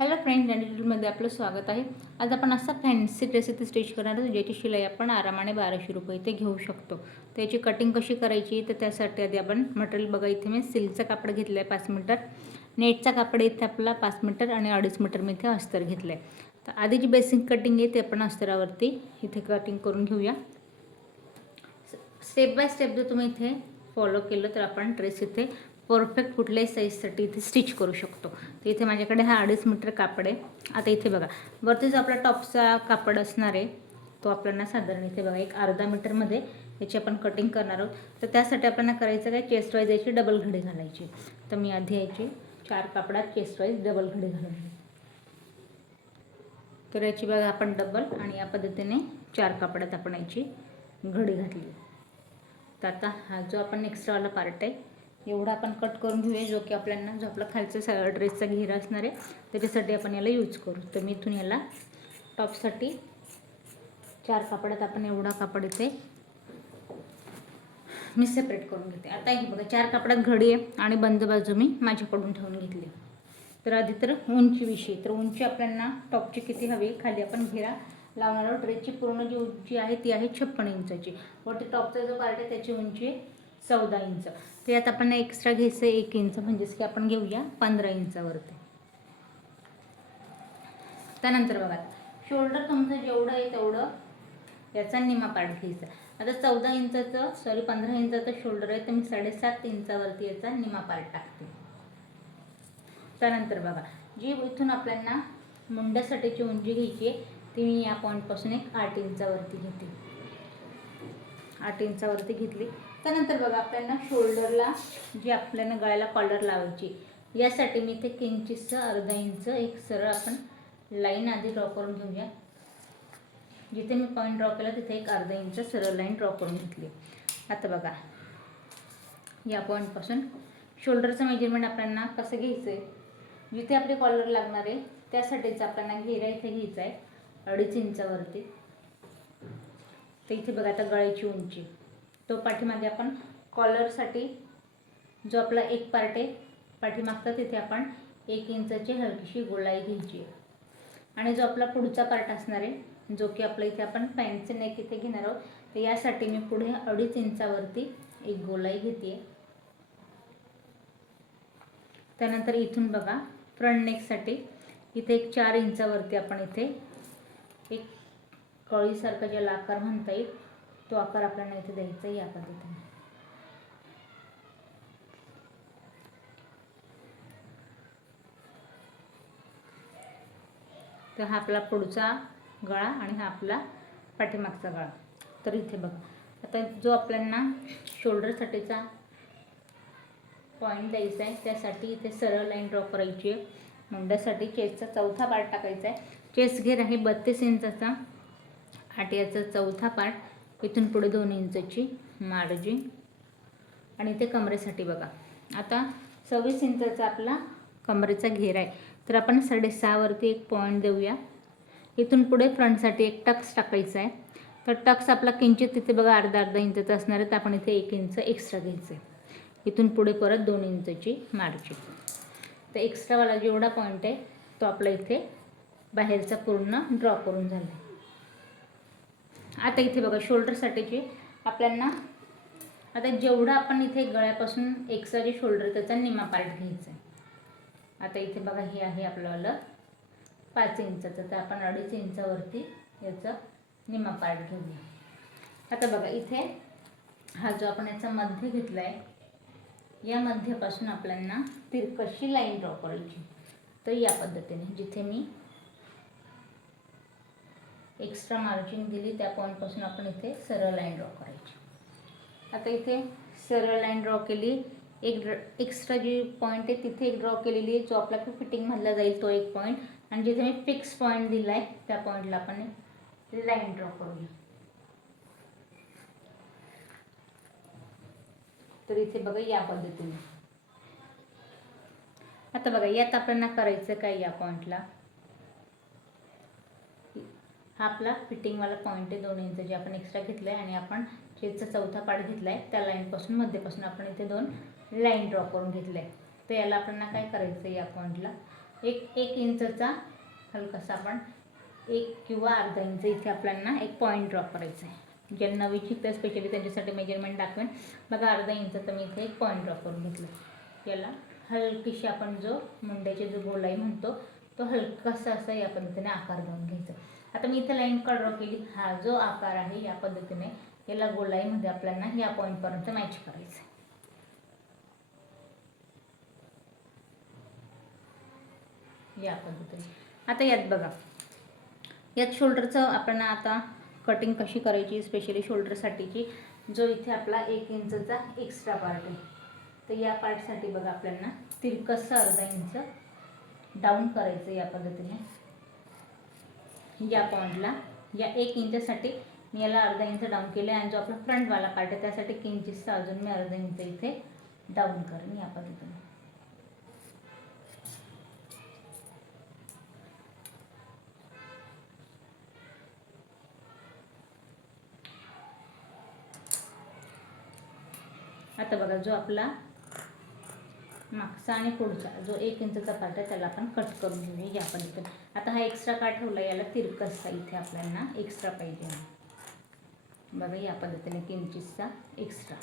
Hello friends, मध्ये आपलं स्वागत आहे. आज आपण असा फॅन्सी ड्रेस इथे स्टिच करणार आहोत ज्याची शिलाई आपण आरामाने 1200 रुपये इथे घेऊ शकतो. त्याची कटिंग कशी करायची तर त्यासाठी आधी आपण मटेरियल बघा. इथे मी सिल्कचा कापड घेतला आहे 5 मीटर, नेटचा कापड इथे आपला 5 मीटर आणि 2.5 मीटर मी इथे अस्तर घेतलं आहे. तर आधी जी बेसिक कटिंग आहे ते आपण अस्तरावरती इथे कटिंग करून घेऊया. स्टेप बाय स्टेप जर तुम्ही इथे फॉलो केलं तर आपण ड्रेस इथे परफेक्ट कुठल्याही साईजसाठी इथे स्टिच करू शकतो. तर इथे माझ्याकडे हा 2.5 मीटर कापड आहे. आता इथे बघा, वरती जो आपला टॉपचा कापड असणार आहे तो आपल्याला साधारण इथे बघा एक अर्धा मीटरमध्ये याची आपण कटिंग करणार आहोत. तर त्यासाठी आपल्याला करायचं काय, चेस्ट वाईज याची डबल घडी घालायची. तर मी आधी याची 4 कापडात चेस्ट वाईज डबल घडी घालून, तर याची बघा आपण डबल आणि या पद्धतीने 4 कापडात आपण याची घडी घातली. तर आता हा जो आपण एक्स्ट्रावाला पार्ट आहे एवढा आपण कट करून घेऊया, जो की आपल्याला जो आपला खालचा ड्रेसचा घेरा असणार आहे त्याच्यासाठी आपण याला यूज करू. तर मी इथून याला टॉपसाठी 4 कापडात आपण एवढा कापड इथे मी सेपरेट करून घेते. आता हे बघा 4 कापडात घडी आहे आणि बंद बाजू मी माझ्याकडून ठेवून घेतली. तर आधी तर उंचीविषयी, तर उंची आपल्याला टॉपची किती हवी, खाली आपण घेरा लावणार आहोत. ड्रेसची पूर्ण जी उंची आहे ती आहे 56 इंचाची. वरती टॉपचा जो पार्ट आहे त्याची उंची 14 इंच. तर यात आपण एक्स्ट्रा घ्यायचं 1 इंच, म्हणजेच की आपण घेऊया 15 इंचावरती. त्यानंतर बघा, शोल्डर तुमचं जेवढं आहे तेवढं याचा निमा पार्ट घ्यायचा. आता 15 इंचाचं शोल्डर आहे, तर मी 7.5 इंचावरती याचा निमा पार्ट टाकते. त्यानंतर बघा, जी इथून आपल्याला मुंड्यासाठीची उंची घ्यायची आहे ती मी या पॉईंटपासून एक 8 इंचावरती घेते. 8 इंचावरती घेतली. त्यानंतर बघा, आपल्याला शोल्डरला जी आपल्याला गळ्याला कॉलर लावायची, यासाठी मी इथे किंचितचं अर्धा इंच एक सरळ आपण लाईन आधी ड्रॉ करून घेऊया. जिथे मी पॉईंट ड्रॉ केला तिथे एक अर्धा इंच सरळ लाईन ड्रॉ करून घेतली. आता बघा, या पॉईंटपासून शोल्डरचं मेजरमेंट आपल्याला कसं घ्यायचं आहे, जिथे आपले कॉलर लागणार आहे त्यासाठीच आपल्याला घेरा इथे घ्यायचा आहे 2.5 इंचावरती. तर इथे बघा, आता गळ्याची उंची तो पाठीमागे आपण कॉलरसाठी जो आपला एक पार्ट आहे पाठीमागचा तिथे आपण 1 इंचाची हलकीशी गोलाई घ्यायची आहे. आणि जो आपला पुढचा पार्ट असणार आहे जो की आपल्या इथे आपण पॅन्टचे नेक इथे घेणार आहोत, तर यासाठी मी पुढे 2.5 इंचावरती एक गोलाई घेते. त्यानंतर इथून बघा, फ्रंट नेकसाठी इथे एक 4 इंचावरती आपण इथे एक कळीसारखा ज्याला आकार म्हणता येईल तो आकार आपल्याला इथे द्यायचा या पद्धतीने. तर हा आपला पुढचा गळा आणि हा आपला पाठीमागचा गळा. तर इथे बघा, आता जो आपल्याला शोल्डरसाठीचा पॉईंट द्यायचा आहे त्यासाठी इथे सरळ लाईन ड्रॉ करायची आहे. मुंड्यासाठी चेस्टचा चौथा पार्ट टाकायचा आहे. चेस्ट घेर आहे 32 इंचाचा, 8 याचा चौथा पार्ट, इथून पुढे 2 इंचाची मार्जिन. आणि इथे कमरेसाठी बघा, आता 26 इंचाचा आपला कमरेचा घेर आहे, तर आपण 6.5 वरती एक पॉईंट देऊया. इथून पुढे फ्रंटसाठी एक टक्स टाकायचा आहे. तर टक्स आपला किंचित तिथे बघा अर्धा इंचाचा असणार आहे, तर आपण इथे 1 इंच एक्स्ट्रा घ्यायचं आहे. इथून पुढे परत 2 इंचाची मार्जिन. तर एक्स्ट्रावाला जेवढा पॉईंट आहे तो आपला इथे बाहेरचा पूर्ण ड्रॉ करून झाला. आता इथे बघा, शोल्डरसाठीची आपल्याला आता जेवढा आपण इथे गळ्यापासून एक्स्ट्रा जे शोल्डर त्याचा निमा पार्ट घ्यायचा आहे. आता इथे बघा, हे आहे आपल्याला 5 इंचाचं, तर आपण 2.5 इंचावरती याचा निमा पार्ट घेऊया. आता बघा, इथे हा जो आपण याचा मध्य घेतला आहे या मध्यापासून आपल्याला तिरकशी लाईन ड्रॉ करायची. तर या पद्धतीने जिथे मी एक्स्ट्रा मार्जिन दिली त्या पॉईंटपासून आपण इथे सरळ लाईन ड्रॉ करायची. आता इथे सरळ लाईन ड्रॉ केली. एक एक्स्ट्रा जी पॉईंट आहे तिथे एक ड्रॉ केलेली आहे, जो आपला फिटिंगमधला जाईल तो एक पॉईंट. आणि जिथे मी फिक्स पॉईंट दिला आहे त्या पॉईंटला आपण लाईन ड्रॉ करूया. तर इथे बघा या पद्धतीने. आता बघा, यात आपल्याला करायचं काय, या पॉईंटला हा आपला फिटिंगवाला पॉईंट आहे 2 इंच जे आपण एक्स्ट्रा घेतलं आहे, आणि आपण चेस्टचा चौथा पार्ट घेतला आहे त्या लाईनपासून मध्यपासून आपण इथे 2 लाईन ड्रॉ करून घेतल्या आहे. तर याला आपल्याला काय करायचं आहे, या पॉईंटला एक इंचचा हलकासा आपण 1 किंवा अर्धा इंच इथे आपल्याला एक पॉईंट ड्रॉ करायचा आहे. ज्यांना नवीन शिकतं स्पेशली त्यांच्यासाठी मेजरमेंट दाखवेन. बघा अर्धा इंचचा मी इथे एक पॉईंट ड्रॉ करून घेतलं. याला हलकीशी आपण जो मुंड्याची जो गोलाई म्हणतो तो हलकासा असा या पद्धतीने आकार देऊन घ्यायचा. आता मी इथे लाईन ड्रॉ केली. हा जो आकार आहे या पद्धतीने याला गोलाईमध्ये आपल्याला या पॉईंटपर्यंत मॅच करायचं. या पद्धतीने आता यात बघा, यात शोल्डरचं आपण आता कटिंग कशी करायची, स्पेशली शोल्डरसाठीची जो इथे आपला 1 इंचचा एक्स्ट्रा पार्ट आहे, तर या पार्टसाठी बघा आपल्याला तिरकसं अर्धा इंच डाऊन करायचं. या पद्धतीने या पॉईंटला या 1 इंचसाठी मी याला अर्धा इंच डाऊन केले आणि जो आपला फ्रंटवाला पार्ट आहे त्यासाठी किंचितसा अजून मी अर्धा इंच इथे डाऊन करेन. या पद्धतीने आता बघा जो आपला मागचा आणि पुढचा जो 1 इंचचा पार्ट आहे त्याला आपण कट करून घेऊया या पद्धतीने. आता हा एक्स्ट्रा का ठेवला, याला तिरकसचा इथे आपल्याला एक्स्ट्रा पाहिजे. बघा या पद्धतीने किंचितसा एक्स्ट्रा.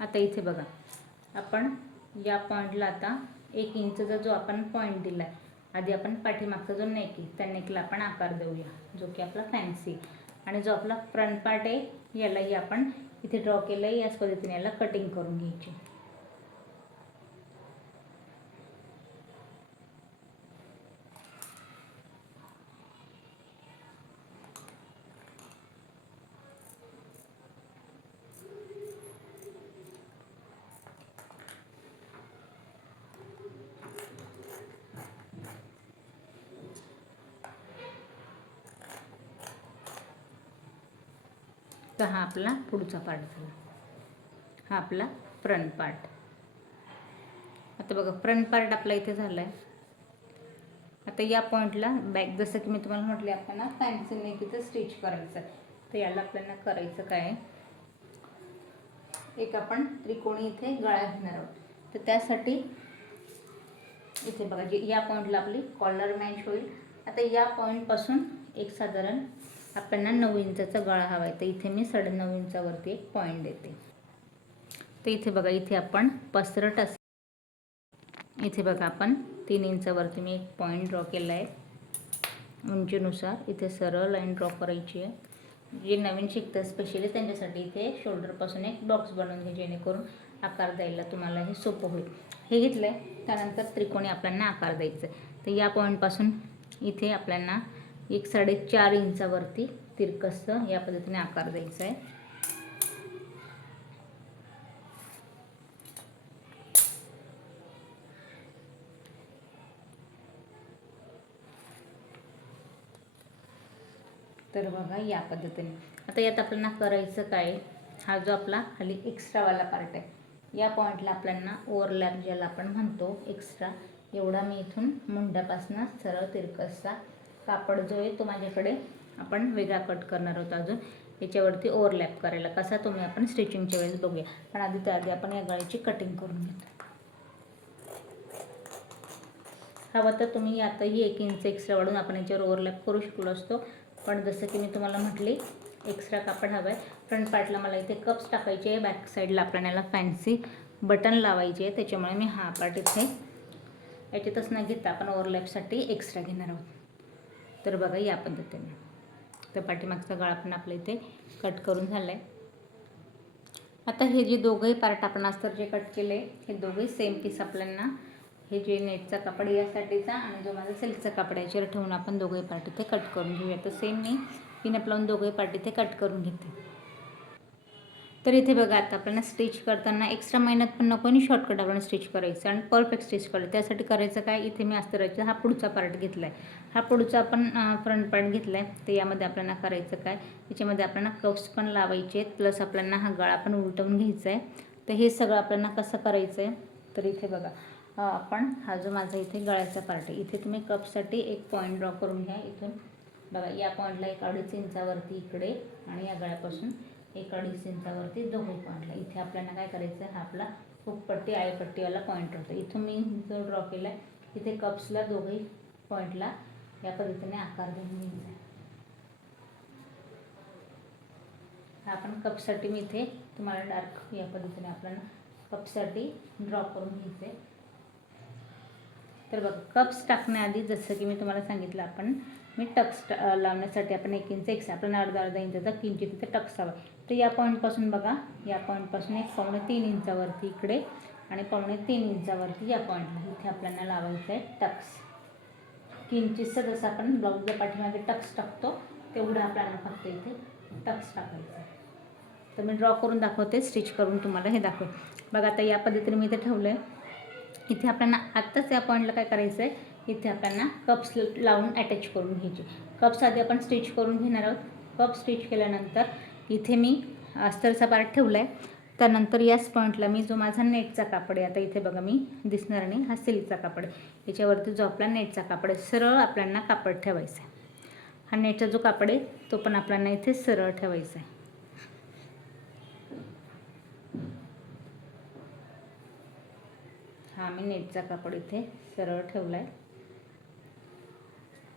आता इथे बघा आपण या पॉईंटला आता 1 इंचचा जो आपण पॉईंट दिला आहे, आधी आपण पाठीमागचा जो नेक आहे त्या नेकला आपण आकार देऊया जो की आपला फॅन्सी. आणि जो आपला फ्रंट पार्ट आहे यालाही आपण इथे ड्रॉ केलं आहे. याच पद्धतीने याला कटिंग करून घ्यायची. तर हा आपला पुढचा पार्ट झाला, हा आपला फ्रंट पार्ट. आता बघा फ्रंट पार्ट आपला इथे झाला आहे. आता या पॉईंटला बॅक, जसं की मी तुम्हाला म्हटले आपल्याला फॅन्सी नेक इथे स्टिच करायचं आहे. तर याला आपल्याला करायचं काय, एक आपण त्रिकोणी इथे गळा घेणार आहोत. तर त्यासाठी इथे बघा जी या पॉईंटला आपली कॉलर मॅच होईल. आता या पॉईंटपासून एक साधारण आपल्याला 9 इंचाचा गळा हवा आहे. तर इथे मी 9.5 इंचावरती एक पॉईंट देते. तर इथे बघा इथे आपण पसरट असं इथे बघा आपण 3 इंचावरती मी एक पॉईंट ड्रॉ केला आहे. उंचीनुसार इथे सरळ लाईन ड्रॉ करायची आहे. जे नवीन शिकतं स्पेशली त्यांच्यासाठी इथे शोल्डरपासून एक बॉक्स बनवून घे, जेणेकरून आकार द्यायला तुम्हाला हे सोपं होईल. हे घेतलं आहे. त्यानंतर त्रिकोणी आपल्याला आकार द्यायचं आहे. तर या पॉईंटपासून इथे आपल्याला 1.5 इंचावरती तिरकसं या पद्धतीने आकार द्यायचा आहे. तर बघा या पद्धतीने. आता यात आपल्याला करायचं काय, हा जो आपला खाली एक्स्ट्रावाला पार्ट आहे या पॉईंटला आपल्याला ओव्हरलॅप ज्याला आपण म्हणतो एक्स्ट्रा, एवढा मी इथून मुंड्यापासून सरळ तिरकसचा कापड जो आहे तो माझ्याकडे आपण वेगळा कट करणार आहोत. अजून याच्यावरती ओव्हरलॅप करायला कसा तुम्ही आपण स्टिचिंगच्या वेळेस बघूया. पण आधी आपण या गळ्याची कटिंग करून घेतो. हवं तर तुम्ही आताही 1 इंच एक्स्ट्रा वाढून आपण याच्यावर ओव्हरलॅप करू शकलो असतो. पण जसं की मी तुम्हाला म्हटले एक्स्ट्रा कापड हवं आहे. फ्रंट पार्टला मला इथे कप्स टाकायचे आहे, बॅक साईडला आपल्याला फॅन्सी बटन लावायचे आहे. त्याच्यामुळे मी हा पार्ट इथे याच्यातच न घेता आपण ओव्हरलॅपसाठी एक्स्ट्रा घेणार आहोत. तर बघा या पद्धतीने. तर पाठीमागचा गळा पण आपल्या इथे कट करून झाला आहे. आता हे जे दोघंही पार्ट आपण अस्तर जे कट केले हे दोघंही सेम पीस आपल्याला हे जे नेटचा कापड यासाठीचा आणि जो माझा सिल्कचा कापड याच्यावर ठेवून आपण दोघंही पार्ट इथे कट करून घेऊया. तर सेम मी पिनअप लावून दोघंही पार्ट इथे कट करून घेते. तर इथे बघा आता आपल्याला स्टिच करताना एक्स्ट्रा मेहनत पण नको आणि शॉर्टकट आपण स्टिच करायचं आणि परफेक्ट स्टिच करायचं. त्यासाठी करायचं काय, इथे मी अस्तराचा हा पुढचा पार्ट घेतला आहे, हा पुढचा आपण फ्रंट पार्ट घेतला आहे. तर यामध्ये आपल्याला करायचं काय, याच्यामध्ये आपल्याला कप्स पण लावायचे आहेत, प्लस आपल्याला हा गळा पण उलटवून घ्यायचा आहे. तर हे सगळं आपल्याला कसं करायचं आहे, तर इथे बघा आपण हा जो माझा इथे गळ्याचा पार्ट आहे, इथे तुम्ही कपसाठी एक पॉईंट ड्रॉ करून घ्या. इथून बघा या पॉईंटला 1.5 इंचावरती इकडे आणि या गळ्यापासून 1.5 इंचावरती दोघे पॉईंटला इथे आपल्याला काय करायचं आहे, हा आपला हुकपट्टी आळीपट्टीवाला पॉईंट होतो. इथून मी जो ड्रॉ केला आहे इथे कप्सला दोघे पॉईंटला या पद्धतीने आकार देऊन घ्यायचा आहे. हा आपण कपसाठी मी इथे तुम्हाला डार्क या पद्धतीने आपल्याला कपसाठी ड्रॉ करून घ्यायचं आहे. तर बघा कप्स टाकण्याआधी जसं की मी तुम्हाला सांगितलं, मी टक्स लावण्यासाठी आपण 1 इंच एक्स्ट्रा, आपल्याला अर्धा इंचाचा किंचित तिथे टक्स हवा. तर या पॉईंटपासून बघा, या पॉईंटपासून 1.3 इंचावरती इकडे आणि 1.3 इंचावरती या पॉईंटला इथे आपल्याला लावायचं आहे टक्स. किंचितचं जसं आपण ब्लाऊजच्या पाठीमागे टक्स टाकतो तेवढं आपल्याला फक्त इथे टक्स टाकायचं आहे. तर मी ड्रॉ करून दाखवते, स्टिच करून तुम्हाला हे दाखवते. बघा आता या पद्धतीने मी इथे ठेवलं आहे. इथे आपल्याला आत्ताच या पॉईंटला काय करायचं आहे, इथे आपल्याला कप्स लावून अटॅच करून घ्यायचे. कप्स आधी आपण स्टिच करून घेणार आहोत. कप स्टिच केल्यानंतर इथे मी अस्तरचा पार्ट ठेवला आहे. त्यानंतर याच पॉईंटला मी जो माझा नेटचा कापड आहे, आता इथे बघा मी दिसणार नाही, हा सिल्कचा कापड आहे, याच्यावरती जो आपला नेटचा कापड आहे सरळ आपल्याला कापड ठेवायचा आहे. हा नेटचा जो कापड आहे तो पण आपल्याला इथे सरळ ठेवायचा आहे. हा मी नेटचा कापड इथे सरळ ठेवला आहे.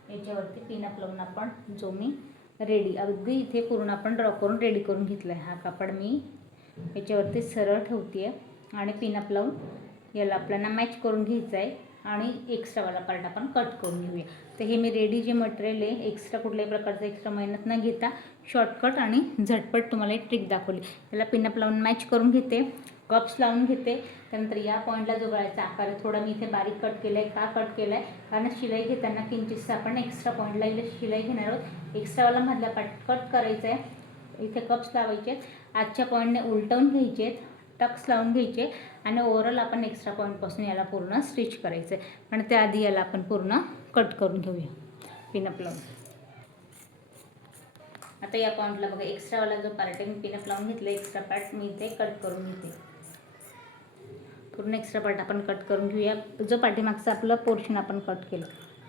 याच्यावरती पिनअप लावून आपण जो मी रेडी अगदी इथे पूर्ण आपण ड्रॉ करून रेडी करून घेतला आहे. हा कापड मी याच्यावरती सरळ ठेवते आहे आणि पिनअप लावून याला आपल्याला मॅच करून घ्यायचं आहे आणि एक्स्ट्रावाला पार्ट आपण कट करून घेऊया. तर हे मी रेडी जे मटेरियल आहे, एक्स्ट्रा कुठल्याही प्रकारचं एक्स्ट्रा मेहनत न घेता शॉर्टकट आणि झटपट तुम्हाला एक ट्रिक दाखवली. त्याला पिनअप लावून मॅच करून घेते, कप्स लावून घेते. त्यानंतर या पॉईंटला जो गळ्याचा आकार आहे थोडा मी इथे बारीक कट केला आहे. का कट केला आहे, कारण शिलाई घेताना किंचितचं आपण एक्स्ट्रा पॉईंटला इथे शिलाई घेणार आहोत. एक्स्ट्रावाला मधला पार्ट कट करायचा आहे. इथे कप्स लावायचे, आजच्या पॉईंटने उलटवून घ्यायचे, टक्स लावून घ्यायचे आणि ओव्हरऑल आपण एक्स्ट्रा पॉईंटपासून याला पूर्ण स्टिच करायचं आहे. आणि त्याआधी याला आपण पूर्ण कट करून घेऊया पिनअप लावून. आता या पॉईंटला बघा एक्स्ट्रावाला जो पार्ट आहे मी पिनअप लावून घेतला, एक्स्ट्रा पार्ट मी इथे कट करून घेते. पूर्ण एक्स्ट्रा पार्ट आपण कट करून घेऊया. जो पाठीमागचा आपलं पोर्शन आपण कट केलं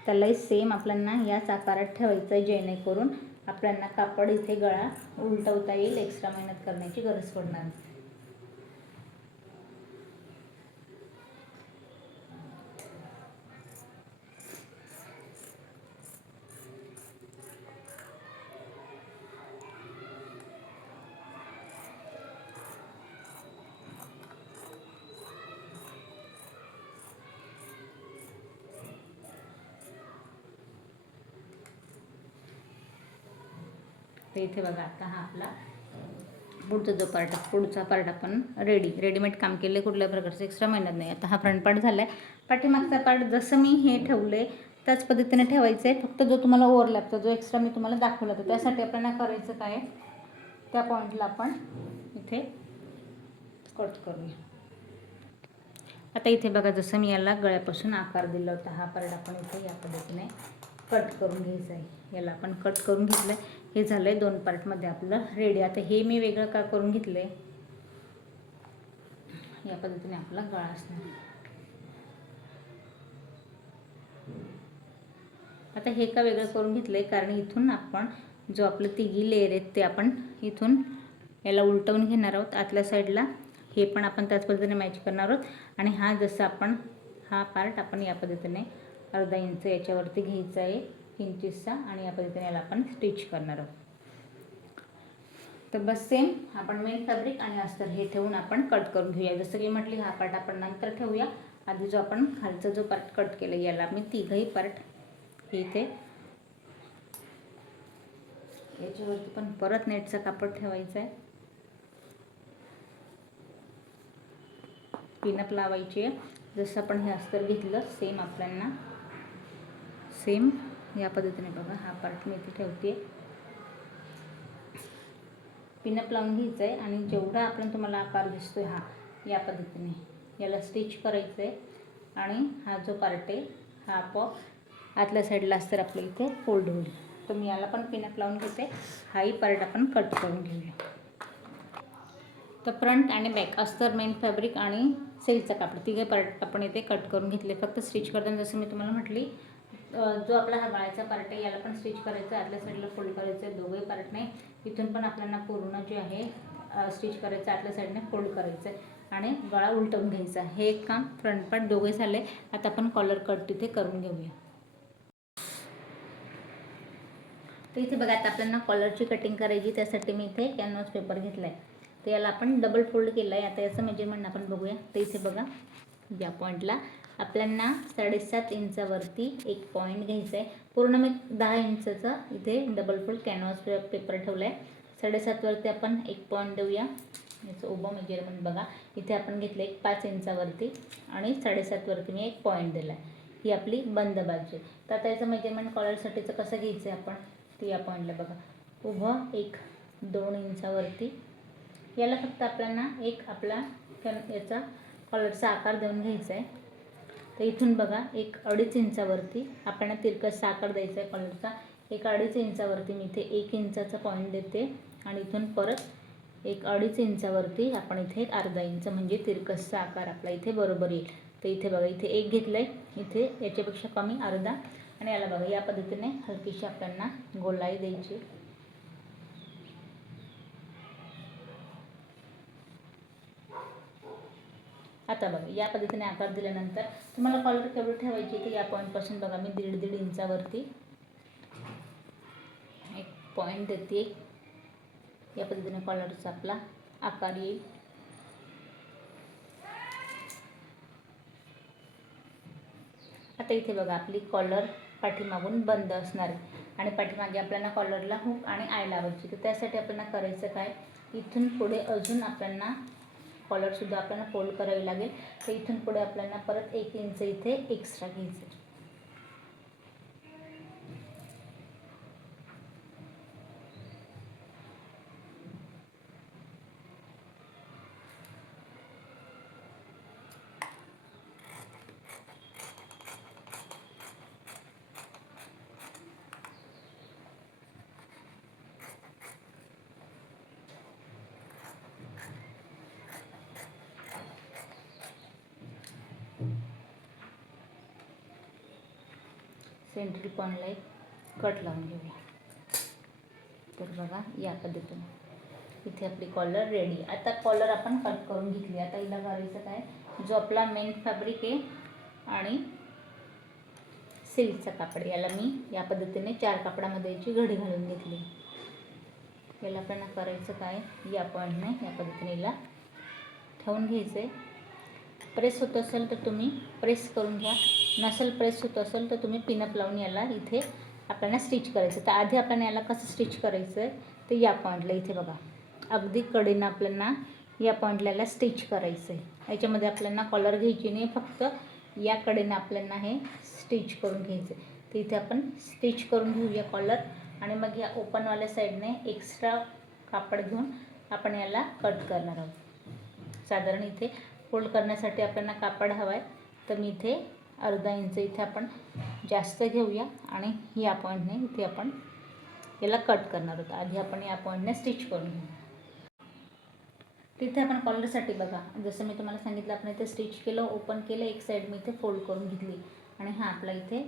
त्यालाही सेम आपल्याला याच आकारात ठेवायचं आहे, जेणेकरून आपल्याला कापड इथे गळा उलटवता येईल, एक्स्ट्रा मेहनत करण्याची गरज पडणार नाही. तर इथे बघा आता हा आपला पुढचा जो पार्ट आहे, पुढचा पार्ट आपण रेडीमेड काम केले, कुठल्या प्रकारचं एक्स्ट्रा मेहनत नाही. आता हा फ्रंट पार्ट झाला आहे. पाठीमागचा पार्ट जसं मी हे ठेवले त्याच पद्धतीने ठेवायचं आहे. फक्त जो तुम्हाला ओव्हरलॅपचा जो एक्स्ट्रा मी तुम्हाला दाखवला होता त्यासाठी आपल्याला करायचं काय आहे, त्या पॉईंटला आपण इथे कट करूया. आता इथे बघा जसं मी याला गळ्यापासून आकार दिला होता, हा पार्ट आपण इथे या पद्धतीने कट करून घ्यायचं आहे. याला आपण कट करून घेतलं आहे. हे झालं आहे 2 पार्टमध्ये आपलं रेडी. आता हे मी वेगळं का करून घेतलं आहे, या पद्धतीने आपला गळा असणार. आता हे का वेगळं करून घेतलं आहे, कारण इथून आपण जो आपलं तिघी लेयर आहेत ते आपण इथून याला उलटवून घेणार आहोत. आतल्या साईडला हे पण आपण त्याच पद्धतीने मॅच करणार आहोत. आणि हा जसं आपण हा पार्ट आपण या पद्धतीने अर्धा इंच याच्यावरती घ्यायचा आहे किंचितचा आणि या पद्धतीने याला आपण स्टिच करणार आहोत. तर बस सेम आपण मेन फॅब्रिक आणि अस्तर हे ठेवून आपण कट करून घेऊया. जसं की म्हटली हा पार्ट आपण नंतर ठेवूया. आधी जो आपण खालचा जो पार्ट कट केला याला मी तिघही पार्ट इथे याच्यावरती पण परत नेटचा कापड ठेवायचा आहे, पिनअप लावायची आहे. जसं आपण हे अस्तर घेतलं सेम आपल्याला सेम या पद्धतीने बघा हा पार्ट मी इथे ठेवते, पिनअप लावून घ्यायचं आहे आणि जेवढा आपण तुम्हाला आकार दिसतोय हा या पद्धतीने याला स्टिच करायचं आहे. आणि हा जो पार्ट आहे हा आपोआप आतल्या साईडला अस्तर आपल्या इथे फोल्ड होईल. तर मी याला पण पिनअप लावून घेते. हाही पार्ट आपण कट करून घेऊया. तर फ्रंट आणि बॅक अस्तर मेन फॅब्रिक आणि सिल्कचा कापड, तिघे पार्ट आपण इथे कट करून घेतले. फक्त स्टिच करताना जसं मी तुम्हाला म्हटली, जो आपला हा गळ्याचा पार्ट आहे याला पण स्टिच करायचं, आतल्या साईडला फोल्ड करायचं आहे, दोघंही पार्ट नाही. इथून पण आपल्याला पूर्ण जे आहे स्टिच करायचं, आतल्या साईडने फोल्ड करायचं आहे आणि गळा उलटवून घ्यायचा. हे एक काम फ्रंट पार्ट दोघे झाले. आता आपण कॉलर कट तिथे करून घेऊया. तर इथे बघा, आता आपल्याला कॉलरची कटिंग करायची, त्यासाठी मी इथे कॅनव्हास पेपर घेतला आहे. तर याला आपण डबल फोल्ड केलं आहे. आता याचं मेजरमेंट आपण बघूया. तर इथे बघा, या पॉईंटला आपल्याला 7.5 इंचावरती एक पॉईंट घ्यायचा आहे. पूर्ण मी 10 इंचाचा इथे डबल फोल्ड कॅनव्हास पेपर ठेवला आहे. 7.5वरती आपण एक पॉईंट देऊया. याचं उभं मेजरमेंट बघा, इथे आपण घेतलं एक 5 इंचावरती आणि 7.5वरती मी एक पॉईंट दिला आहे. ही आपली बंद बाजू. तर आता याचं मेजरमेंट कॉलरसाठीचं कसं घ्यायचं आहे आपण, तर या पॉईंटला बघा, उभं एक 2 इंचावरती. याला फक्त आपल्याला एक आपला याचा कॉलरचा आकार देऊन घ्यायचा आहे. तर इथून बघा, एक 2.5 इंचावरती आपल्याला तिरकसचा आकार द्यायचा आहे कॉलरचा. एक 2.5 इंचावरती मी इथे 1 इंचाचा पॉईंट देते आणि इथून परत एक 2.5 इंचावरती आपण इथे एक अर्धा इंच, म्हणजे तिरकसचा आकार आपला इथे बरोबर येईल. तर इथे बघा, इथे 1 घेतलं आहे, इथे याच्यापेक्षा कमी अर्धा, आणि याला बघा या पद्धतीने हलकीशी आपल्याला गोलाई द्यायची. आता बघा, या पद्धतीने आकार दिल्यानंतर तुम्हाला कॉलर केवढी ठेवायची, तर या पॉईंटपासून बघा मी 1.5 इंचावरती एक पॉईंट देते. या पद्धतीने कॉलरचा आपला आकार येईल. आता इथे बघा, आपली कॉलर पाठीमागून बंद असणार आहे आणि पाठीमागे आपल्याला कॉलरला हुक आणि आय लावायची. तर त्यासाठी आपल्याला करायचं काय, इथून पुढे अजून आपल्याला कॉलरसुद्धा आपल्याला फोल्ड करावी लागेल. तर इथून पुढे आपल्याला परत 1 इंच इथे एक्स्ट्रा घ्यायचं. सेंट्रल पॉईंटला एक कट लावून घेऊया. तर बघा, या पद्धतीने इथे आपली कॉलर रेडी. आता कॉलर आपण कट करून घेतली. आता हिला करायचं काय, जो आपला मेन फॅब्रिक आहे आणि सिल्कचा कापड, याला मी या पद्धतीने 4 कापडामध्ये याची घडी घालून घेतली. याला आपल्याला करायचं काय, या पॉईंटने या पद्धतीने हिला ठेवून घ्यायचं आहे. प्रेस होत असेल तर तुम्ही प्रेस करून घ्या, नसेल प्रेस होत असेल तर तुम्ही पिनअप लावून याला इथे आपल्याला स्टिच करायचं. तर आधी आपल्याला याला कसं स्टिच करायचं आहे, तर या पॉईंटला इथे बघा, अगदी कडेनं आपल्याला या पॉईंटला याला स्टिच करायचं आहे. याच्यामध्ये आपल्याला कॉलर घ्यायची नाही, फक्त या कडेनं आपल्याला हे स्टिच करून घ्यायचं आहे. तर इथे आपण स्टिच करून घेऊया कॉलर, आणि मग या ओपनवाल्या साईडने एक्स्ट्रा कापड घेऊन आपण याला कट करणार आहोत. साधारण इथे फोल्ड करण्यासाठी आपल्याला कापड हवा आहे, तर मी इथे अर्धा इंच इथे आपण जास्त घेऊया आणि या पॉईंटने इथे आपण याला कट करणार आहोत. आधी आपण या पॉईंटने स्टिच करून घेऊ. तिथे आपण कॉलरसाठी बघा, जसं मी तुम्हाला सांगितलं, आपण इथे स्टिच केलं, ओपन केलं, एक साईड मी इथे फोल्ड करून घेतली आणि हा आपला इथे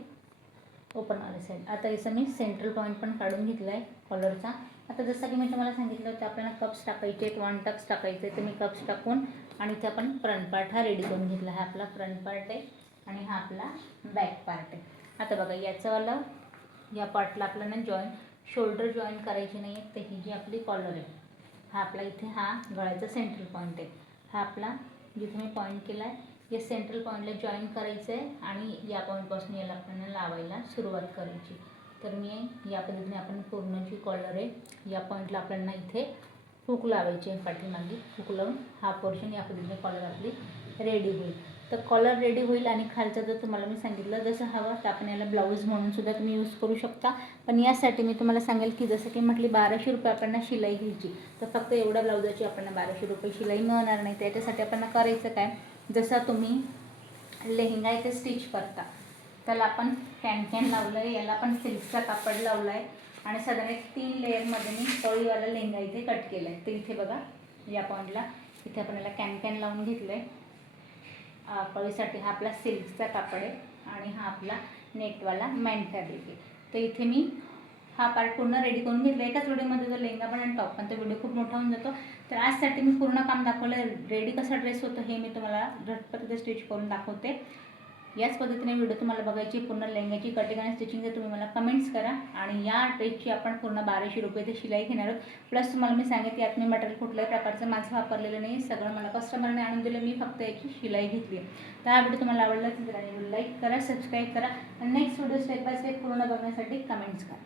ओपन वाला साईड. आता याचं मी सेंट्रल पॉईंट पण काढून घेतला आहे कॉलरचा. आता जसं की मी तुम्हाला सांगितलं होतं, आपल्याला कप्स टाकायचे आहेत, 1 टक्स टाकायचे आहे. तर मी कप्स टाकून आणि इथे आपण फ्रंट पार्ट हा रेडी करून घेतला. हा आपला फ्रंट पार्ट आहे आणि हा आपला बॅक पार्ट आहे. आता बघा, याचंवालं या पार्टला आपल्याला शोल्डर जॉईन करायची नाही आहे. तर ही जी आपली कॉलर आहे, हा आपला इथे हा गळ्याचा सेंट्रल पॉईंट आहे. हा आपला जिथे मी पॉईंट केला आहे, या सेंट्रल पॉईंटला जॉईन करायचं आहे आणि या पॉईंटपासून याला आपल्याला लावायला सुरुवात करायची. तर मी या पद्धतीने आपण पूर्ण जी कॉलर आहे, या पॉईंटला आपल्याला इथे हुक लावायची आहे पाठीमागे. हुक लावून हा पोर्शन या पद्धतीने कॉलर आपली रेडी होईल. तर कॉलर रेडी होईल आणि खालचं जर तुम्हाला मी सांगितलं जसं हवं, तर आपण याला ब्लाऊज म्हणून सुद्धा तुम्ही यूज करू शकता. पण यासाठी मी तुम्हाला सांगेल की जसं की म्हटली 1200 रुपये आपल्याला शिलाई घ्यायची, तर फक्त एवढ्या ब्लाऊजाची आपल्याला 1200 रुपये शिलाई मिळणार नाही. त्याच्यासाठी आपल्याला करायचं काय, जसं तुम्ही लेहंगा इथे स्टिच करता, त्याला आपण कॅन लावलं आहे, याला पण सिल्कचा कापड लावला आहे आणि साधारण 3 लेअरमध्ये मी कळीवाला लेहंगा इथे कट केला आहे. तर इथे बघा, या पॉईंटला इथे आपण याला कॅन लावून घेतलं आहे कळीसाठी हा आपला सिल्कचा कापड आहे आणि हा आपला नेटवाला मॅन फॅब्रिक आहे. तर इथे मी हा पार्ट पूर्ण रेडी करून घेतला. एकाच व्हिडिओमध्ये जो लेंगा पण आणि टॉप पण तो व्हिडिओ खूप मोठा होऊन जातो. तर आजसाठी मी पूर्ण काम दाखवलं. रेडी कसा ड्रेस होतो हे मी तुम्हाला झटपट स्टिच करून दाखवते. याच पद्धतीने व्हिडिओ तुम्हाला बघायची पूर्ण लेंग्याची कटिंग आणि स्टिचिंग जर तुम्ही मला कमेंट्स करा. आणि या ड्रेसची आपण पूर्ण 1200 रुपये ते शिलाई घेणार आहोत. प्लस तुम्हाला मी सांगितले यात मी मटेरियल कुठल्याही प्रकारचं माझं वापरलेलं नाही, सगळं मला कस्टमरने आणून दिलं, मी फक्त याची शिलाई घेतली. तर हा व्हिडिओ तुम्हाला आवडला तर लाईक करा, सबस्क्राईब करा आणि next video step by step पूर्ण बघण्यासाठी कमेंट्स करा.